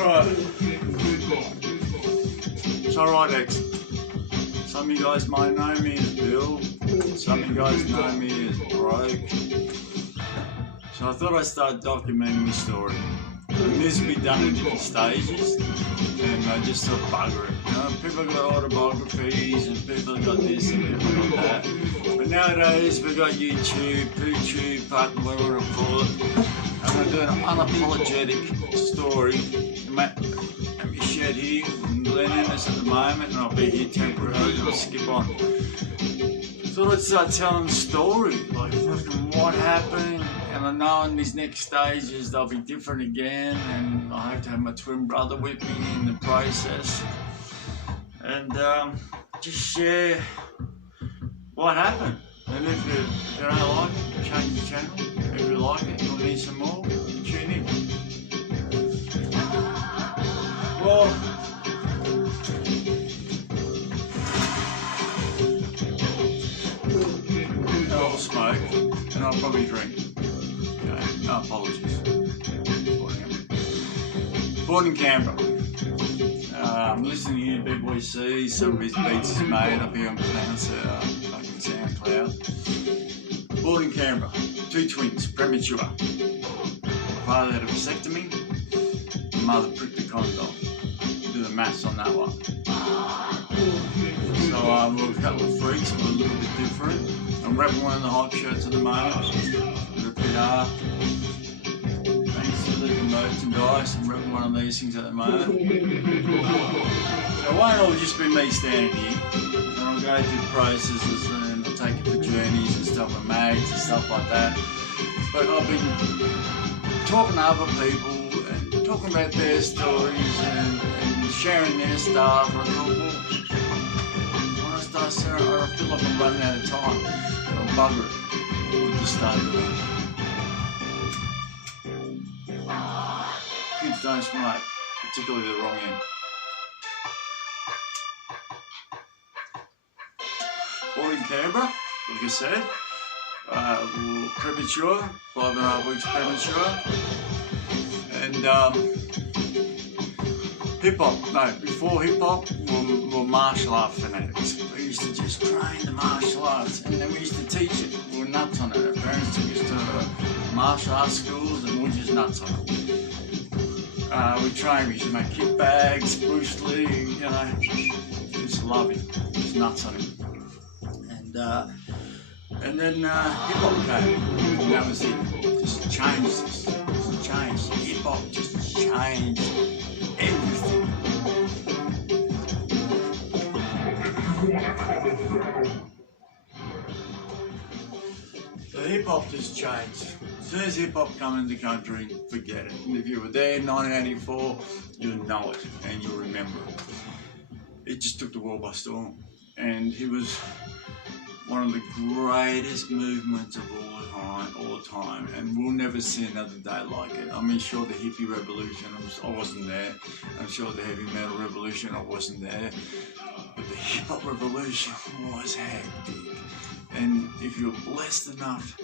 Alright. So right, X. Some of you guys might know me as Bill. Some of you guys know me as Broke. So I thought I'd start documenting my story. And this will be done in different stages. And I just thought, bugger it. You know, people got autobiographies and people got this and people got that. But nowadays we've got YouTube, fucking whatever you want to call it. I'm going to do an unapologetic story. Let me shed here and Glen Ennis at the moment, and I'll be here temporarily and I'll skip on. So let's start telling the story, like fucking what happened. And I know in these next stages they'll be different again, and I hope to have my twin brother with me in the process. And just share what happened. And if you don't like it, change the channel. If you like it, you'll need some more, tune in. Well, I'll smoke and I'll probably drink. Okay, no apologies. Born in Canberra. I'm listening to you, Big Boy C. Some of his beats is made up here on fucking SoundCloud. Born in Canberra. 2 twins, premature. Father had a vasectomy. Mother pricked the condom. Do the maths on that one. So we're a couple of freaks, but a little bit different. I'm repping one of the hot shirts at the moment. Repeat R. Thanks to the merchandise. I'm repping one of these things at the moment. So it won't all just be me standing here. And I'll go through processes and I'll take it for journeys and stuff and mags and stuff like that. But I've been talking to other people and talking about their stories and sharing their stuff. And I thought, well, when I start sharing, I feel like I'm running out of time. And I'll bugger it. We'll just start it off. Kids don't smoke, particularly the wrong end. Born in Canberra, like I said. Premature, 5.5 weeks premature. And hip-hop, no, before hip-hop, we were martial art fanatics. We used to just train the martial arts, and then we used to teach it. We were nuts on it. Our parents took us to martial arts schools, and we were just nuts on it. We trained, we used to make kick bags, Bruce Lee, you know, just love him, just nuts on him. And then hip-hop came, and that was it. Just changed this, just changed. Hip-hop just changed everything. So hip-hop just changed. As soon as hip-hop came into the country, forget it. And if you were there in 1984, you'll know it and you'll remember it. It just took the world by storm. And it was one of the greatest movements of all time, and we'll never see another day like it. I mean, sure, the hippie revolution, I wasn't there. I'm sure the heavy metal revolution, I wasn't there. But the hip-hop revolution was hectic. And if you're blessed enough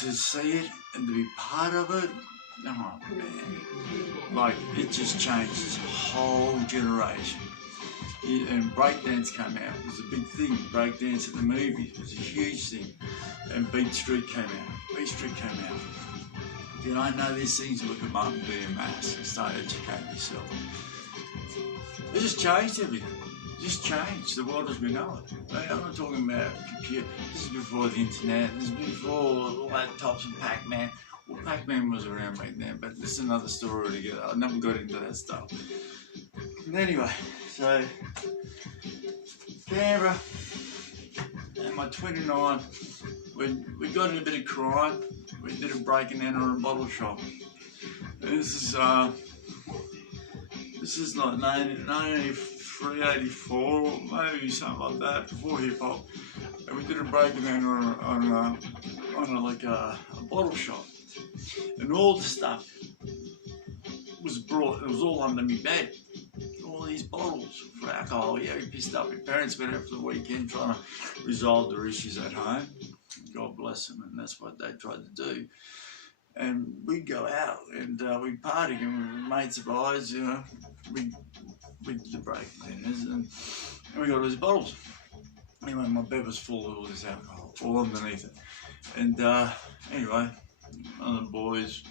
to see it and to be part of it, oh man, like, it just changed this whole generation. And breakdance came out. It was a big thing. Breakdance at the movies was a huge thing. And Beat Street came out. Beat Street came out. If you don't know these things, look them up and be a mass and start educating yourself. It just changed everything. It just changed the world as we know it. I'm not talking about computer. This is before the internet. This is before laptops and Pac-Man. Well, Pac-Man was around back then, but this is another story together. I never got into that stuff. And anyway, so Canberra and my twin and I, we got in a bit of crime. We did a break and enter a bottle shop. And this is like 1983, 84, maybe something like that, before hip hop. And we did a break and enter on a bottle shop. And all the stuff was brought, it was all under my bed. All these bottles for alcohol. Yeah, we pissed up. My parents went out for the weekend trying to resolve their issues at home. God bless them, and that's what they tried to do. and we'd go out and we'd party and mates of ours, you know, we'd the break cleaners and we got all these bottles. Anyway, my bed was full of all this alcohol, all underneath it. And anyway, one of the boys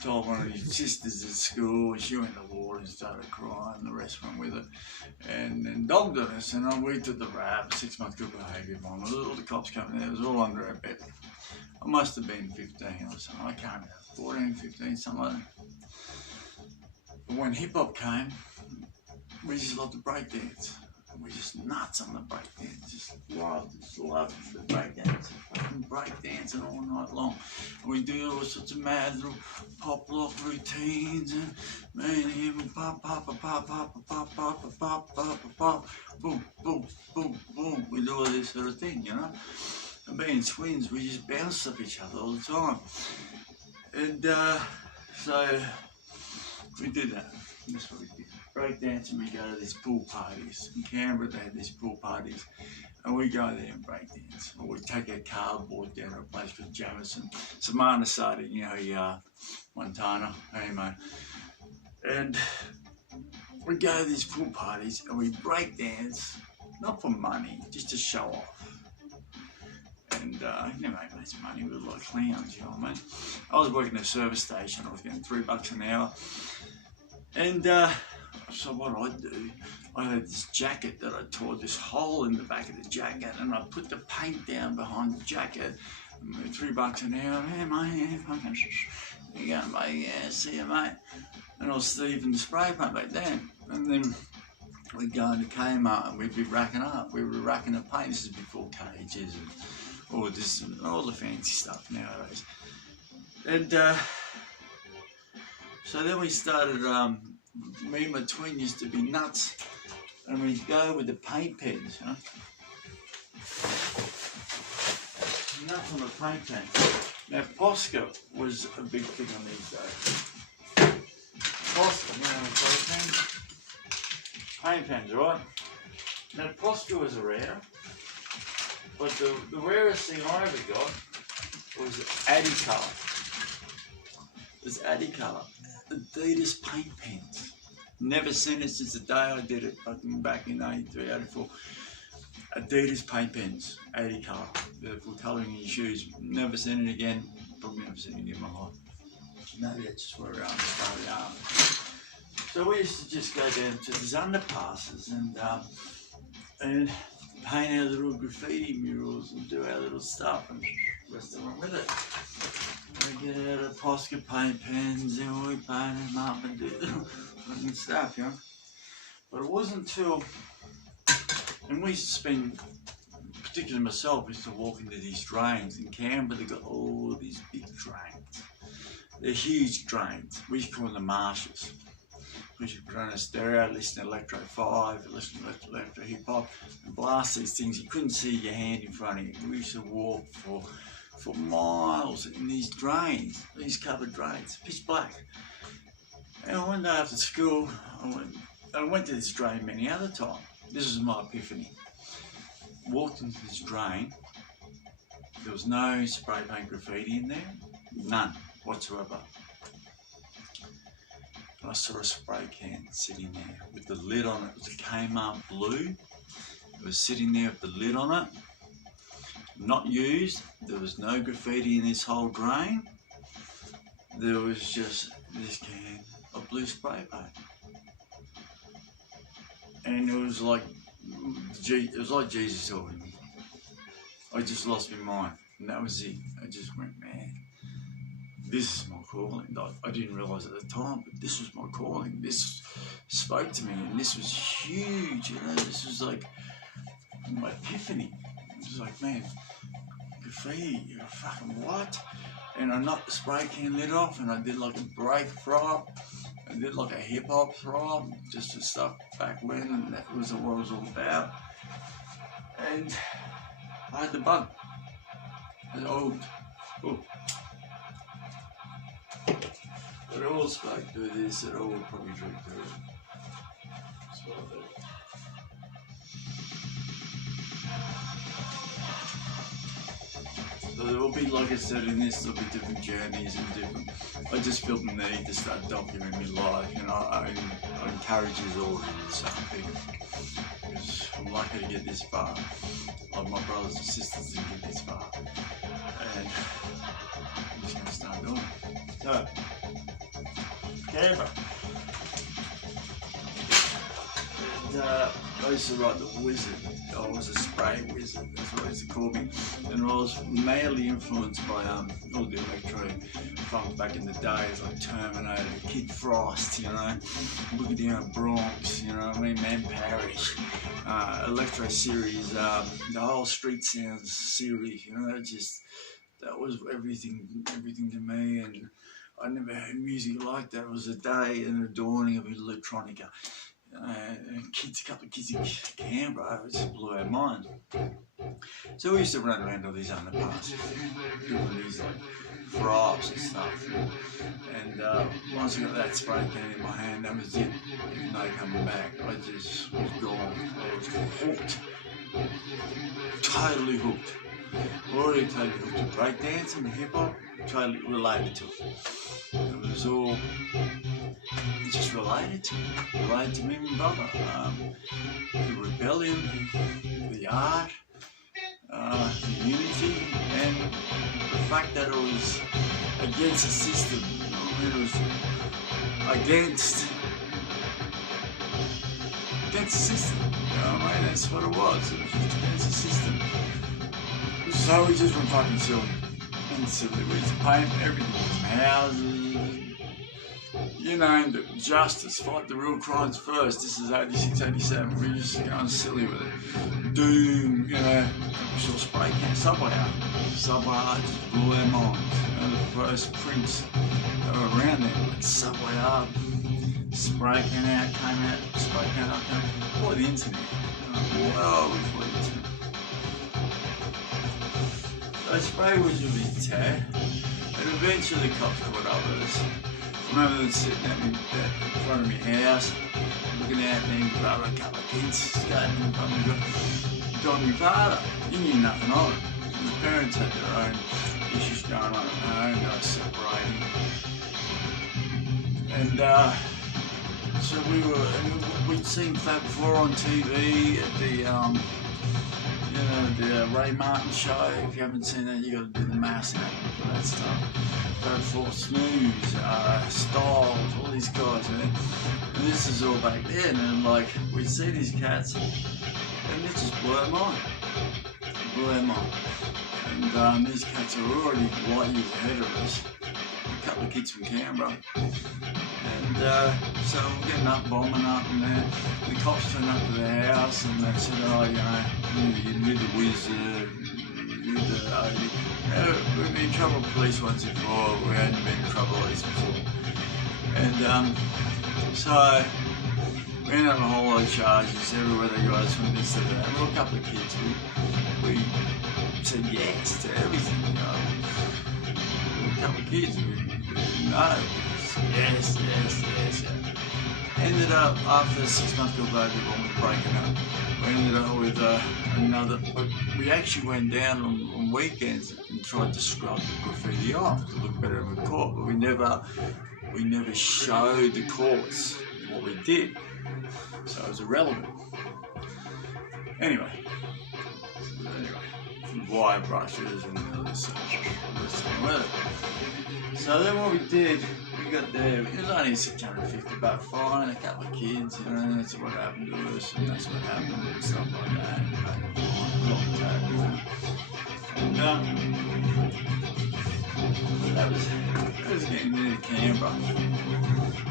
told one of his sisters at school, and she went in the water and started crying, and the rest went with it, and then dogged on us, and we took the rap, 6 months good behaviour bond. All the cops coming there, it was all under our bed. I must have been 15 or something, I can't remember, 14, 15, something like that. But when hip hop came, we just loved to break dance. We're just nuts on the break dance, just loved the break dance, fucking break dancing all night long. And we do all sorts of mad little pop lock routines and man, him pop, pop, pop, pop, pop, pop, pop, pop, pop, pop, boom, boom, boom, boom. We do all this sort of thing, you know. And being twins, we just bounce off each other all the time. And so we did that. That's what we did. Break dancing, we go to these pool parties. In Canberra, they had these pool parties, and we go there and break dance. Or we take our cardboard down to a place called Jamison, Samana Sadi, you know who you are, Montana, hey mate. And we go to these pool parties and we break dance, not for money, just to show off. And you know, make some money, we were like clowns, you know what I mean? I was working at a service station, I was getting $3 an hour. And so what I do, I had this jacket that I tore this hole in the back of the jacket, and I put the paint down behind the jacket. $3 an hour, hey mate, fucking, you go mate, yeah, see you mate. And I was thieving the spray paint back then. And then we'd go into Kmart and we'd be racking up. We were racking up paint. This is before cages and all this and all the fancy stuff nowadays. And so then we started, me and my twin used to be nuts, and we'd go with the paint pens, you know. Nuts on the paint pens. Now Posca was a big thing on these days. Posca, you know, paint pens, right? Now Posca was around, but the rarest thing I ever got was Adicolour. It was Adicolour. Adidas paint pens. Never seen it since the day I did it, fucking back in 83, 84. Adidas paint pens, Adicolour, for colouring in your shoes. Never seen it again, probably never seen it again in my life. Maybe that's just where I started out. So we used to just go down to these underpasses and paint our little graffiti murals and do our little stuff and rest of them with it. We get out of Posca paint pens and we paint them up and do fucking stuff, you know. But it wasn't until, and we used to spend, particularly myself, used to walk into these drains. In Canberra, they've got all these big drains. They're huge drains. We used to call them the marshes. We used to run a stereo, listen to Electro 5, listen to Electro Hip Hop, and blast these things. You couldn't see your hand in front of you. We used to walk for miles in these drains, these covered drains, pitch black. And one day after school, I went to this drain many other times. This was my epiphany. Walked into this drain, there was no spray paint graffiti in there, none whatsoever. And I saw a spray can sitting there with the lid on it. It was a Kmart blue. It was sitting there with the lid on it. Not used. There was no graffiti in this whole drain. There was just this can of blue spray paint. And it was like Jesus talking to me. I just lost my mind. And that was it. I just went, man, this is my calling. I didn't realise at the time, but this was my calling. This spoke to me, and this was huge, you know. This was like my epiphany. It was like, man, graffiti, you're fucking what? And I knocked the spray can lid off, and I did like a break throb. I did like a hip hop throb, just the stuff back when, and that was what it was all about. And I had the bug. Oh. It all spoke to this, it all probably drink to it. That's what I do. So there will be, like I said in this, there'll be different journeys and different. I just felt the need to start documenting my life, and I encourage you all to do the same thing. Because I'm lucky to get this far. Like my brothers and sisters didn't get this far, and I'm just gonna start doing it. So, Canberra. I used to write the wizard. I was a spray wizard, that's what they used to call me. And I was mainly influenced by all the electro funk back in the days, like Terminator, Kid Frost, you know, Boogie Down Bronx, you know what I mean, Man Parrish, electro series, the whole Street Sounds series, you know, that was everything to me. And I never heard music like that. It was a day and a dawning of electronica. And a couple of kids in Canberra, it just blew our mind. So we used to run around all these underpasses, doing these like frogs and stuff. And once I got that spray can in my hand, that was it. There's no coming back. I just was gone. I was hooked. Totally hooked. Already totally hooked to breakdancing and hip hop. Totally related to it. It was all just related to me and my brother. The rebellion, the art, the unity, and the fact that it was against the system. It was against the system. You know what I mean? That's what it was. It was just against the system. So we just went fucking silly. And silly. We used to paint everything. Houses, you know, justice, fight the real crimes first. This is 86, 87. We're just going silly with it. Doom, you know, sure spray can. Subway art. Subway art just blew our minds. You know, the first prints that were around there, like Subway art, spray can out, came out, spray can out, came out. Before the internet. Well before the internet. So spray was a bit tad. And eventually the cops caught up with us. I remember them sitting at me in front of my house, looking at me, brother, a couple of kids skating in front of me, John, my father. He knew nothing of it. His parents had their own issues going on at home, they were separating. And so we'd seen Fab 4 on TV at the the Ray Martin show. If you haven't seen that, you got to do the mass and for that stuff. Fab 4, Smooth, Styles, all these guys, man. And this is all back then, and like we'd see these cats, and it just blew our mind. It blew our mind. And these cats are already light years ahead of us. A couple of kids from Canberra. And so we're getting up, bombing up, and the cops turned up to the house and they said, oh, you know, you're the wizard, you're the we've been in trouble with police once before, we hadn't been in trouble with police before. And so we ended up a whole lot of charges everywhere they got us from this to that. And we were a couple of kids, we said yes to everything, you know. We were a couple of kids, no. Yes. Ended up, after 6 months ago, everyone was breaking up. We ended up with another, we actually went down on weekends and tried to scrub the graffiti off to look better in the court, but we never showed the courts what we did, so it was irrelevant. Anyway, wire brushes and all this sort of weather. So then what we did, we got there, it was only $650 fine, a couple of kids, you know, that's what happened to us, and that's what happened and stuff like that. And that was getting near Canberra.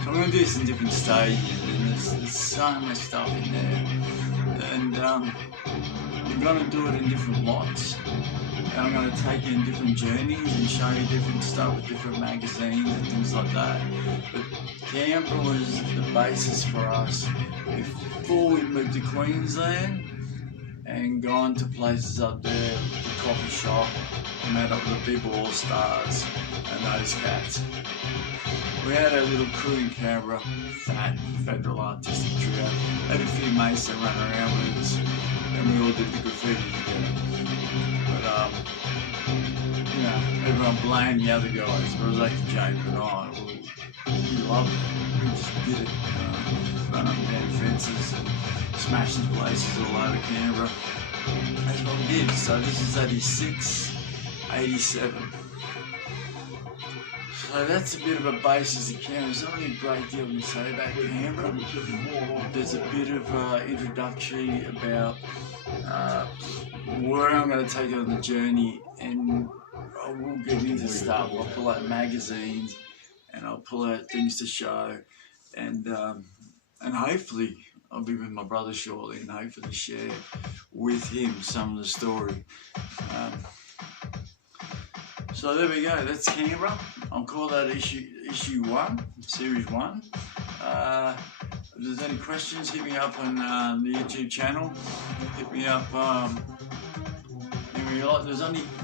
So I'm going to do this in different stages, and there's so much stuff in there. And I'm going to do it in different lots. And I'm going to take you in different journeys and show you different stuff with different magazines and things like that. But Canberra was the basis for us before we moved to Queensland and gone to places up there, the coffee shop, and met up with the big all-stars and those cats. We had a little crew in Canberra, fat federal artistic trio. Had a few mates that ran around with us, and we all did the graffiti together. But everyone blamed the other guys, but it was actually James and I. We loved it. We just did it. Run up and down fences and smashing places all over Canberra. That's what we did. So this is 86, 87. So that's a bit of a basis of Canberra. There's not really a great deal to say about Canberra. There's a bit of introductory about where I'm going to take you on the journey, and I will get into stuff. I'll pull out magazines and I'll pull out things to show, and hopefully I'll be with my brother shortly and hopefully share with him some of the story. So there we go, that's Canberra. I'll call that issue 1, series 1. If there's any questions, hit me up on the YouTube channel. Hit me up.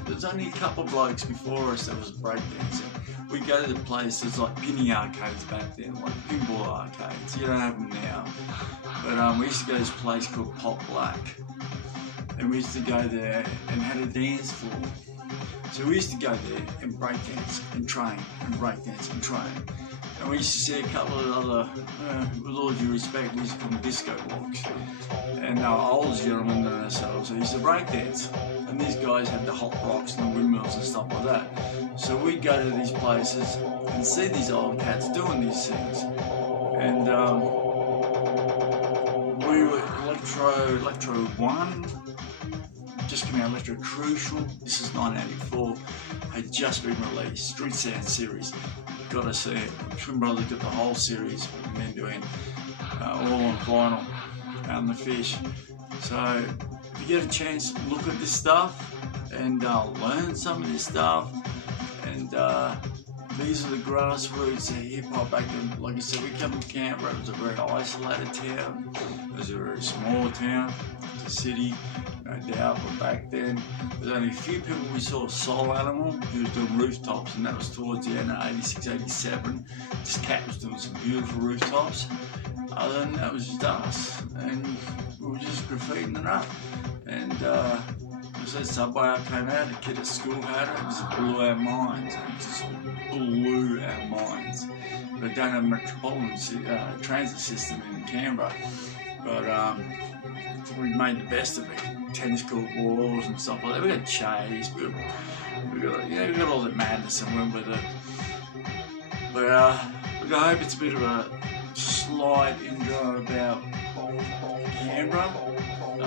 There's only a couple of blokes before us that was breakdancing. We go to the places like penny arcades back then, like pinball arcades. You don't have them now. But we used to go to this place called Pop Black, and we used to go there and had a dance floor. So we used to go there and breakdance and train and breakdance and train. And we used to see a couple of other, with all due respect, we used to call them disco walks. And they were older gentlemen than ourselves, so they used to breakdance. And these guys had the hot rocks and the windmills and stuff like that. So we'd go to these places and see these old cats doing these things. And we were Electro 1, just came out, Electro Crucial. This is 1984, had just been released, Street Sound series. Gotta see it. Twin Brothers got the whole series, and then doing all on vinyl, out in the fish. So if you get a chance, look at this stuff and learn some of this stuff. And these are the grassroots of hip hop back then. Like I said, we come from Canberra. It was a very isolated town. It was a very small town. It was a city, no doubt. But back then, there's only a few people we saw. Soul Animal, who was doing rooftops, and that was towards the end of 86, 87. This cat was doing some beautiful rooftops. Other than that, it was just us, and we were just graffitiing it up. And so Subway came out, a kid at school had it, just blew our minds. It just blew our minds. But don't have a metropolitan transit system in Canberra. But we made the best of it. Tennis court walls and stuff like that. We got chase, we got all the madness and went with it. But I hope it's a bit of a slight intro about Canberra. I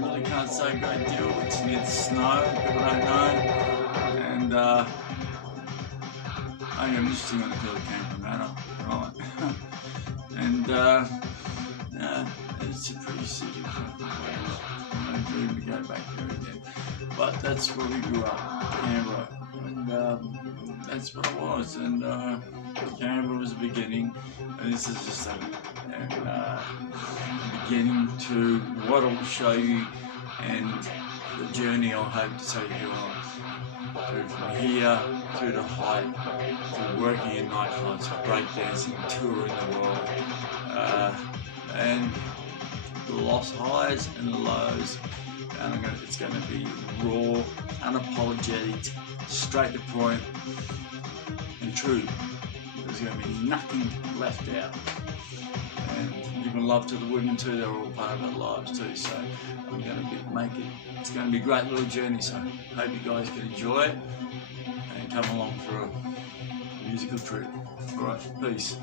really can't say a great deal. It's near the snow, people don't know. And I'm just thinking of the Canberra matter, right? And it's a pretty city. I don't dream to go back there again. But that's where we grew up, Canberra. And that's what it was. And Canberra was the beginning. And this is just a beginning to what I'll show you and the journey I'll hope to take you on. Through from here, through the height, through working in nightclubs, breakdancing, touring the world, and the lost highs and the lows. And it's going to be raw, unapologetic, straight to point, and true. There's going to be nothing left out. And giving love to the women too, they're all part of our lives too. So I'm going to it's going to be a great little journey. So I hope you guys can enjoy it and come along for a musical trip. All right, peace.